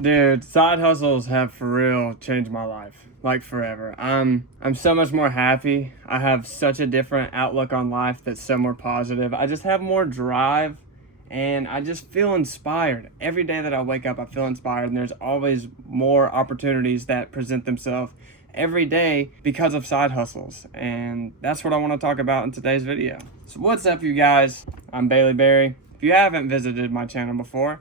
Dude, side hustles have for real changed my life, like forever. I'm so much more happy. I have such a different outlook on life that's so more positive. I just have more drive and I just feel inspired. Every day that I wake up, I feel inspired, and there's always more opportunities that present themselves every day because of side hustles. And that's what I want to talk about in today's video. So what's up, you guys? I'm Bailey Berry. If you haven't visited my channel before,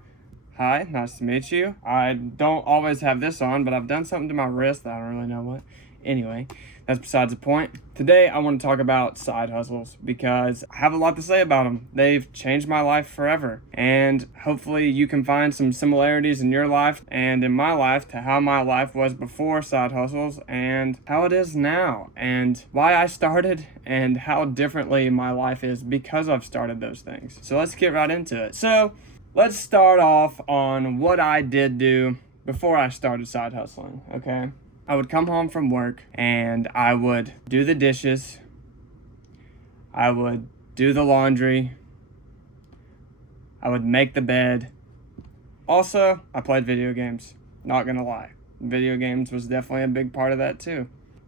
hi, nice to meet you. I don't always have this on, but I've done something to my wrist that I don't really know what. Anyway, that's besides the point. Today, I want to talk about side hustles because I have a lot to say about them. They've changed my life forever. And hopefully you can find some similarities in your life and in my life to how my life was before side hustles and how it is now, and why I started and how differently my life is because I've started those things. So let's get right into it. So let's start off on what I did do before I started side hustling, okay? I would come home from work and I would do the dishes, I would do the laundry, I would make the bed. Also, I played video games, not gonna lie. Video games was definitely a big part of that too.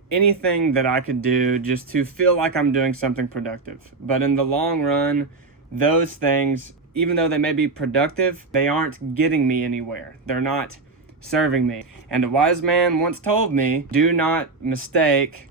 Anything that I could do just to feel like I'm doing something productive. But in the long run, those things, even though they may be productive, they aren't getting me anywhere. They're not serving me. And a wise man once told me, do not mistake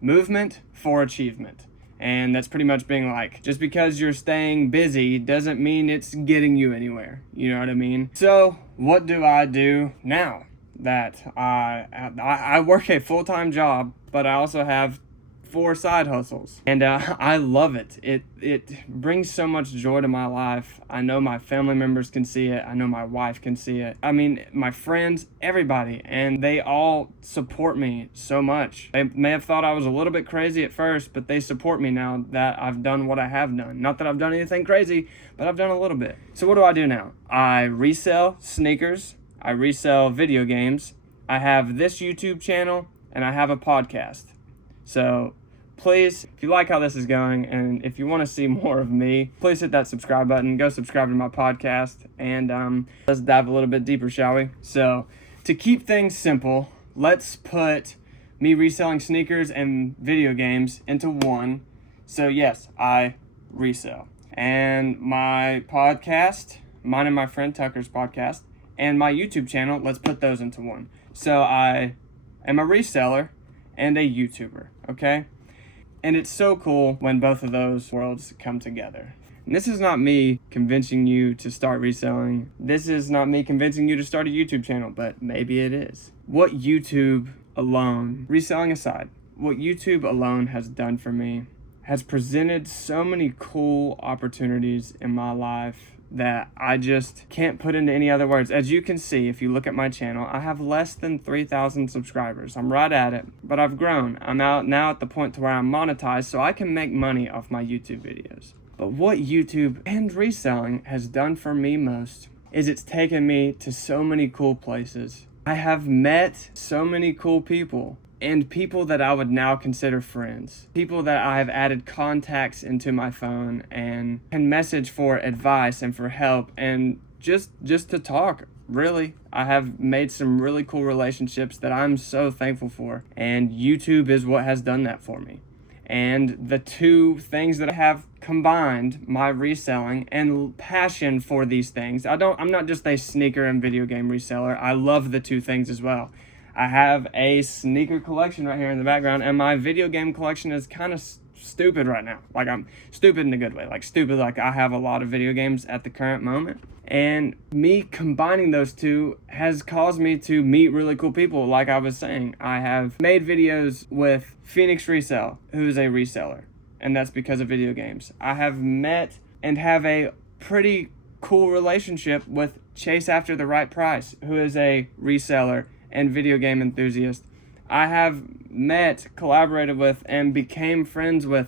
movement for achievement. And that's pretty much being like, just because you're staying busy doesn't mean it's getting you anywhere. You know what I mean? So what do I do now that I work a full-time job, but I also have 4 side hustles, and I love it. It brings so much joy to my life. I know my family members can see it. I know my wife can see it. I mean, my friends, everybody, and they all support me so much. They may have thought I was a little bit crazy at first, but they support me now that I've done what I have done. Not that I've done anything crazy, but I've done a little bit. So what do I do now? I resell sneakers. I resell video games. I have this YouTube channel, and I have a podcast. So please, if you like how this is going and if you want to see more of me, please hit that subscribe button. Go subscribe to my podcast, and let's dive a little bit deeper, shall we? So to keep things simple, let's put me reselling sneakers and video games into one. So yes, I resell. And my podcast, mine and my friend Tucker's podcast, and my YouTube channel, let's put those into one. So I am a reseller and a YouTuber, okay? And it's so cool when both of those worlds come together. And this is not me convincing you to start reselling. This is not me convincing you to start a YouTube channel, but maybe it is. What YouTube alone, reselling aside, what YouTube alone has done for me has presented so many cool opportunities in my life that I just can't put into any other words. As you can see, if you look at my channel, I have less than 3,000 subscribers. I'm right at it, but I've grown. I'm out now at the point to where I'm monetized, so I can make money off my YouTube videos. But what YouTube and reselling has done for me most is it's taken me to so many cool places. I have met so many cool people, and people that I would now consider friends. People that I have added contacts into my phone and can message for advice and for help and just to talk. Really, I have made some really cool relationships that I'm so thankful for. And YouTube is what has done that for me. And the two things that I have combined, my reselling and passion for these things. I'm not just a sneaker and video game reseller. I love the two things as well. I have a sneaker collection right here in the background, and my video game collection is kind of stupid right now. Like, I'm stupid in a good way. Like, stupid, like I have a lot of video games at the current moment. And me combining those two has caused me to meet really cool people. Like I was saying, I have made videos with Phoenix Resell, who is a reseller, and that's because of video games. I have met and have a pretty cool relationship with Chase After the Right Price, who is a reseller and video game enthusiast. I have met, collaborated with, and became friends with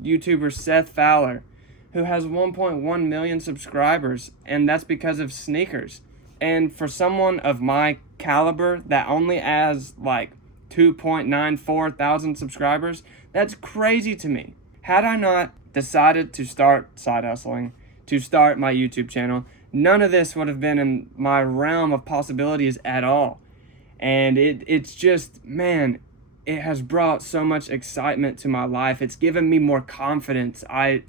YouTuber Seth Fowler, who has 1.1 million subscribers, and that's because of sneakers. And for someone of my caliber that only has like 2.94 thousand subscribers, that's crazy to me. Had I not decided to start side hustling, to start my YouTube channel, None of this would have been in my realm of possibilities at all. And it's just, man, it has brought so much excitement to my life. It's given me more confidence. I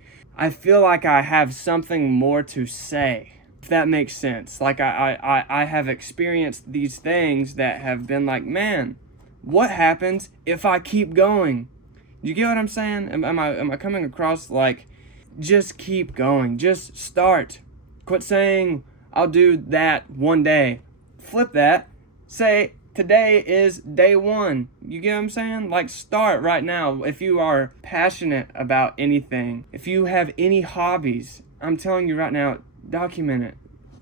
feel like I have something more to say, if that makes sense. Like I have experienced these things that have been like, man, what happens if I keep going? You get what I'm saying? Am I coming across like, just keep going, just start. Quit saying I'll do that one day. Flip that. Say today is day one. You get what I'm saying? Like, start right now. If you are passionate about anything, if you have any hobbies, I'm telling you right now, document it.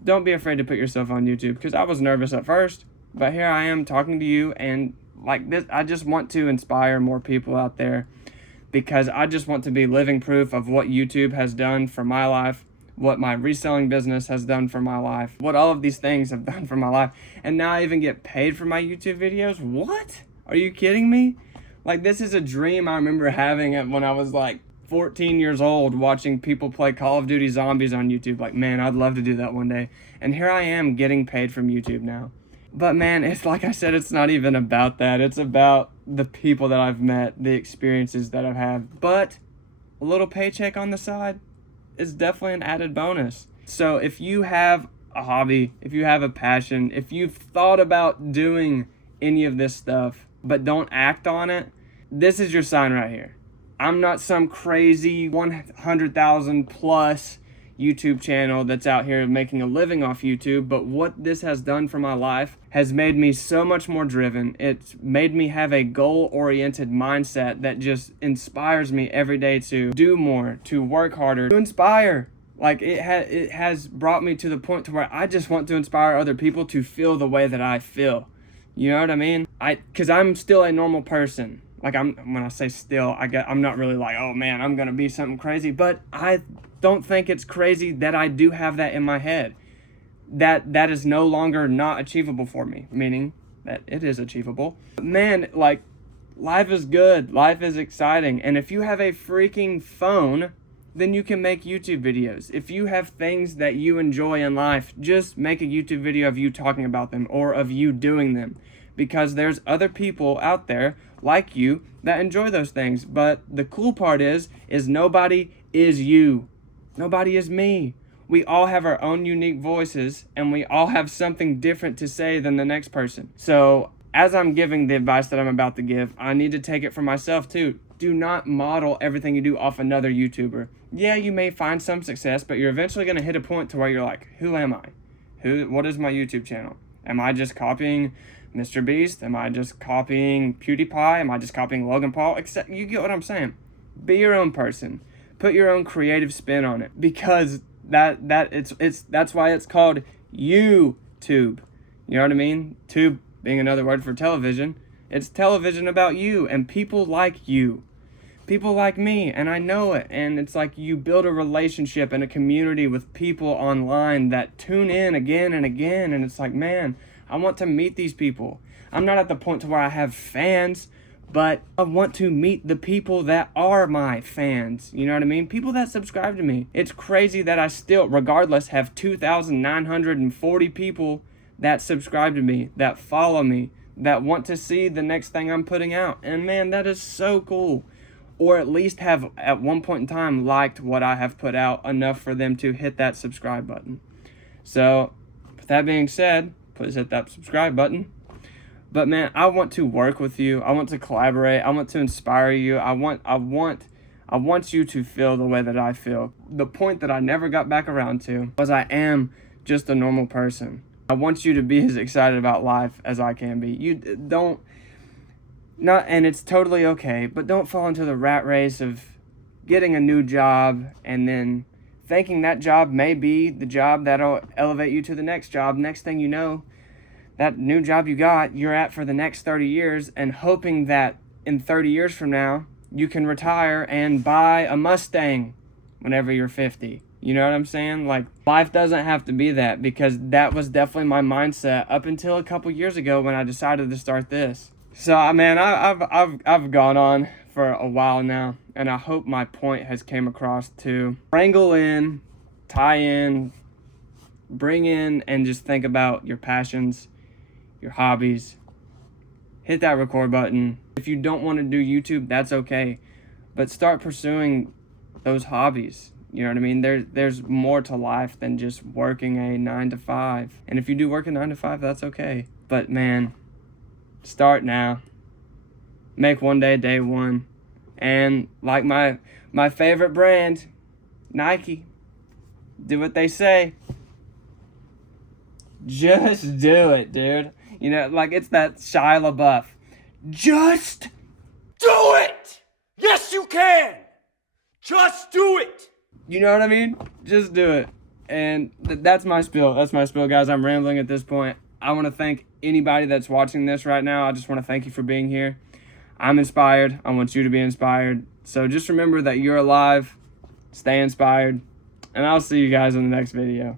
Don't be afraid to put yourself on YouTube, because I was nervous at first, but here I am talking to you, and like this, I just want to inspire more people out there, because I just want to be living proof of what YouTube has done for my life, what my reselling business has done for my life, what all of these things have done for my life. And now I even get paid for my YouTube videos? What? Are you kidding me? Like, this is a dream I remember having when I was like 14 years old, watching people play Call of Duty Zombies on YouTube. Like, man, I'd love to do that one day. And here I am getting paid from YouTube now. But man, it's like I said, it's not even about that. It's about the people that I've met, the experiences that I've had. But a little paycheck on the side is definitely an added bonus. So if you have a hobby, if you have a passion, if you've thought about doing any of this stuff but don't act on it, this is your sign right here. I'm not some crazy 100,000 plus YouTube channel that's out here making a living off YouTube, but what this has done for my life has made me so much more driven. It's made me have a goal-oriented mindset that just inspires me every day to do more, to work harder, to inspire. Like, it has brought me to the point to where I just want to inspire other people to feel the way that I feel. You know what I mean? Because I'm still a normal person. Like, when I say still, I'm not really like, oh man, I'm gonna be something crazy, but I don't think it's crazy that I do have that in my head. That is no longer not achievable for me, meaning that it is achievable. Man, like, life is good, life is exciting, and if you have a freaking phone, then you can make YouTube videos. If you have things that you enjoy in life, just make a YouTube video of you talking about them or of you doing them, because there's other people out there like you that enjoy those things. But the cool part is nobody is you. Nobody is me. We all have our own unique voices, and we all have something different to say than the next person. So as I'm giving the advice that I'm about to give, I need to take it for myself too. Do not model everything you do off another YouTuber. Yeah, you may find some success, but you're eventually going to hit a point to where you're like, who am I? What is my YouTube channel? Am I just copying Mr. Beast? Am I just copying PewDiePie? Am I just copying Logan Paul? Except, you get what I'm saying. Be your own person. Put your own creative spin on it, because that's why it's called YouTube. You know what I mean? Tube being another word for television. It's television about you and people like you. People like me, and I know it. And it's like you build a relationship and a community with people online that tune in again and again, and it's like, man, I want to meet these people. I'm not at the point to where I have fans, but I want to meet the people that are my fans. You know what I mean? People that subscribe to me. It's crazy that I still, regardless, have 2,940 people that subscribe to me, that follow me, that want to see the next thing I'm putting out. And man, that is so cool. Or at least have at one point in time liked what I have put out enough for them to hit that subscribe button. So with that being said, please hit that subscribe button. But man, I want to work with you. I want to collaborate. I want to inspire you. I want you to feel the way that I feel. The point that I never got back around to was I am just a normal person. I want you to be as excited about life as I can be. And it's totally okay, but don't fall into the rat race of getting a new job and then thinking that job may be the job that'll elevate you to the next job. Next thing you know, that new job you got, you're at for the next 30 years, and hoping that in 30 years from now, you can retire and buy a Mustang whenever you're 50. You know what I'm saying? Like, life doesn't have to be that, because that was definitely my mindset up until a couple years ago when I decided to start this. So, man, I've gone on for a while now, and I hope my point has came across to wrangle in, tie in, bring in and just think about your passions, your hobbies. Hit that record button. If you don't want to do YouTube, that's okay. But start pursuing those hobbies. You know what I mean? There's more to life than just working a 9 to 5. And if you do work a 9 to 5, that's okay. But man, start now. Make one day day one. And like my favorite brand, Nike, do what they say. Just do it, dude. You know, like it's that Shia LaBeouf. Just Do it! Yes, you can! Just do it! You know what I mean? Just do it. And that's my spiel. That's my spiel, guys. I'm rambling at this point. I want to thank anybody that's watching this right now. I just want to thank you for being here. I'm inspired. I want you to be inspired. So just remember that you're alive. Stay inspired. And I'll see you guys in the next video.